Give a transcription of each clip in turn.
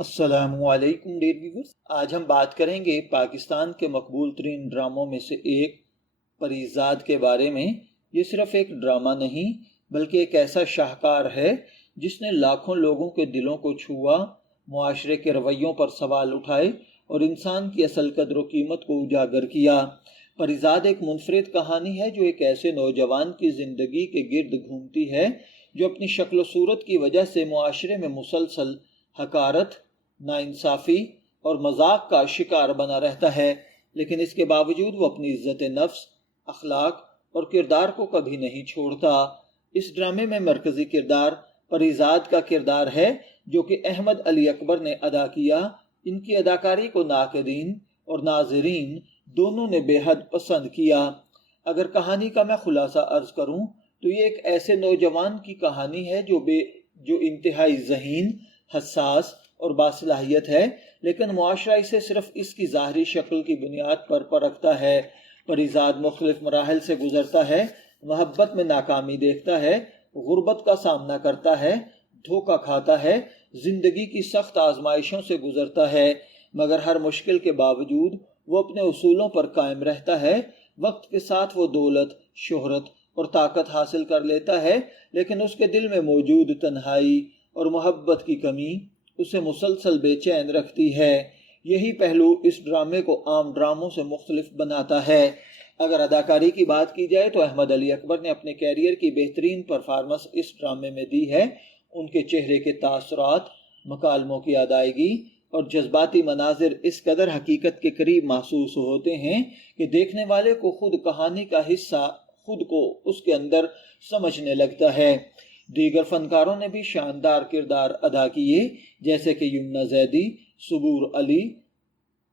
السلام علیکم dear viewers, آج ہم بات کریں گے پاکستان کے مقبول ترین ڈراموں میں سے ایک پریزاد کے بارے میں۔ یہ صرف ایک ڈرامہ نہیں بلکہ ایک ایسا شاہکار ہے جس نے لاکھوں لوگوں کے دلوں کو چھوا، معاشرے کے رویوں پر سوال اٹھائے اور انسان کی اصل قدر و قیمت کو اجاگر کیا۔ پریزاد ایک منفرد کہانی ہے جو ایک ایسے نوجوان کی زندگی کے گرد گھومتی ہے جو اپنی شکل و صورت کی وجہ سے معاشرے میں مسلسل حقارت، ناانصافی اور مذاق کا شکار بنا رہتا ہے، لیکن اس کے باوجود وہ اپنی عزت نفس، اخلاق اور کردار کو کبھی نہیں چھوڑتا۔ اس ڈرامے میں مرکزی کردار پریزاد کا کردار ہے جو کہ احمد علی اکبر نے ادا کیا۔ ان کی اداکاری کو ناقدین اور ناظرین دونوں نے بے حد پسند کیا۔ اگر کہانی کا میں خلاصہ عرض کروں تو یہ ایک ایسے نوجوان کی کہانی ہے جو انتہائی ذہین، حساس اور باصلاحیت ہے، لیکن معاشرہ اسے صرف اس کی ظاہری شکل کی بنیاد پر پرکھتا ہے۔ پریزاد مختلف مراحل سے گزرتا ہے، محبت میں ناکامی دیکھتا ہے، غربت کا سامنا کرتا ہے، دھوکہ کھاتا ہے، زندگی کی سخت آزمائشوں سے گزرتا ہے، مگر ہر مشکل کے باوجود وہ اپنے اصولوں پر قائم رہتا ہے۔ وقت کے ساتھ وہ دولت، شہرت اور طاقت حاصل کر لیتا ہے، لیکن اس کے دل میں موجود تنہائی اور محبت کی کمی اسے مسلسل بے چین رکھتی ہے۔ یہی پہلو اس ڈرامے کو عام ڈراموں سے مختلف بناتا ہے۔ اگر اداکاری کی بات کی جائے تو احمد علی اکبر نے اپنے کیریئر کی بہترین پرفارمنس اس ڈرامے میں دی ہے۔ ان کے چہرے کے تاثرات، مکالموں کی ادائیگی اور جذباتی مناظر اس قدر حقیقت کے قریب محسوس ہوتے ہیں کہ دیکھنے والے کو خود کہانی کا حصہ خود کو اس کے اندر سمجھنے لگتا ہے۔ دیگر فنکاروں نے بھی شاندار کردار ادا کیے، جیسے کہ یمنا زیدی، صبور علی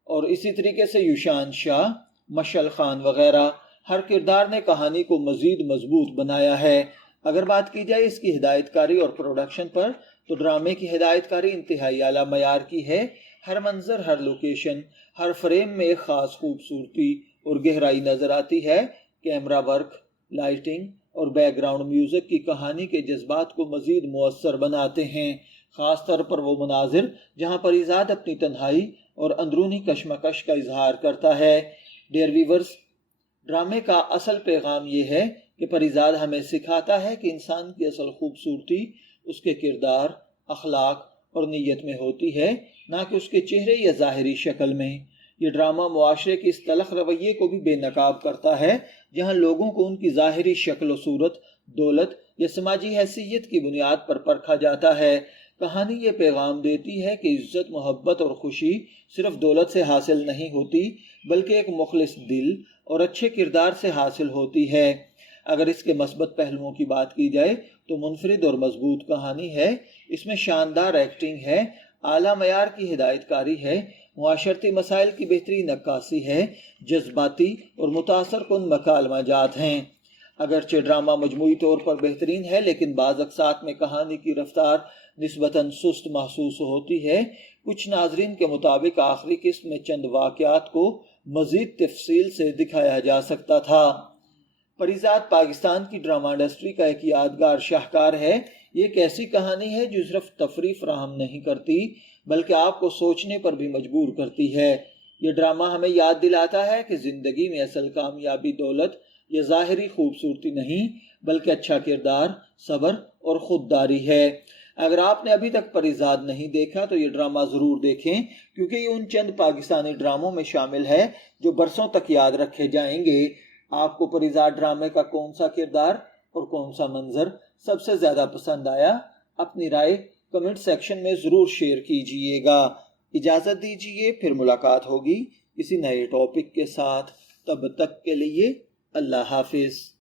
اور اسی طریقے سے یوشان شاہ، مشعل خان وغیرہ۔ ہر کردار نے کہانی کو مزید مضبوط بنایا ہے۔ اگر بات کی جائے اس کی ہدایت کاری اور پروڈکشن پر تو ڈرامے کی ہدایت کاری انتہائی اعلیٰ معیار کی ہے۔ ہر منظر، ہر لوکیشن، ہر فریم میں ایک خاص خوبصورتی اور گہرائی نظر آتی ہے۔ کیمرہ ورک، لائٹنگ اور بیک گراؤنڈ میوزک کی کہانی کے جذبات کو مزید مؤثر بناتے ہیں، خاص طور پر وہ مناظر جہاں پریزاد اپنی تنہائی اور اندرونی کشمکش کا اظہار کرتا ہے۔ ڈیئر ویورز، ڈرامے کا اصل پیغام یہ ہے کہ پریزاد ہمیں سکھاتا ہے کہ انسان کی اصل خوبصورتی اس کے کردار، اخلاق اور نیت میں ہوتی ہے، نہ کہ اس کے چہرے یا ظاہری شکل میں۔ یہ ڈرامہ معاشرے کی اس تلخ رویے کو بھی بے نقاب کرتا ہے جہاں لوگوں کو ان کی ظاہری شکل و صورت، دولت یا سماجی حیثیت کی بنیاد پر پرکھا جاتا ہے۔ کہانی یہ پیغام دیتی ہے کہ عزت، محبت اور خوشی صرف دولت سے حاصل نہیں ہوتی بلکہ ایک مخلص دل اور اچھے کردار سے حاصل ہوتی ہے۔ اگر اس کے مثبت پہلوؤں کی بات کی جائے تو منفرد اور مضبوط کہانی ہے، اس میں شاندار ایکٹنگ ہے، اعلیٰ معیار کی ہدایت کاری ہے، معاشرتی مسائل کی بہترین عکاسی ہے، جذباتی اور متاثر کن مکالمہ جات ہیں۔ اگرچہ ڈرامہ مجموعی طور پر بہترین ہے، لیکن بعض اقساط میں کہانی کی رفتار نسبتاً سست محسوس ہوتی ہے۔ کچھ ناظرین کے مطابق آخری قسط میں چند واقعات کو مزید تفصیل سے دکھایا جا سکتا تھا۔ پریزاد پاکستان کی ڈرامہ انڈسٹری کا ایک یادگار شاہکار ہے۔ یہ ایک ایسی کہانی ہے جو صرف تفریح فراہم نہیں کرتی بلکہ آپ کو سوچنے پر بھی مجبور کرتی ہے۔ یہ ڈرامہ ہمیں یاد دلاتا ہے کہ زندگی میں اصل کامیابی دولت یا ظاہری خوبصورتی نہیں بلکہ اچھا کردار، صبر اور خودداری ہے۔ اگر آپ نے ابھی تک پریزاد نہیں دیکھا تو یہ ڈرامہ ضرور دیکھیں، کیونکہ یہ ان چند پاکستانی ڈراموں میں شامل ہے جو برسوں تک یاد رکھے جائیں گے۔ آپ کو پریزاد ڈرامے کا کون سا کردار اور کون سا منظر سب سے زیادہ پسند آیا؟ اپنی رائے کمنٹ سیکشن میں ضرور شیئر کیجئے گا۔ اجازت دیجئے، پھر ملاقات ہوگی کسی نئے ٹاپک کے ساتھ۔ تب تک کے لیے اللہ حافظ۔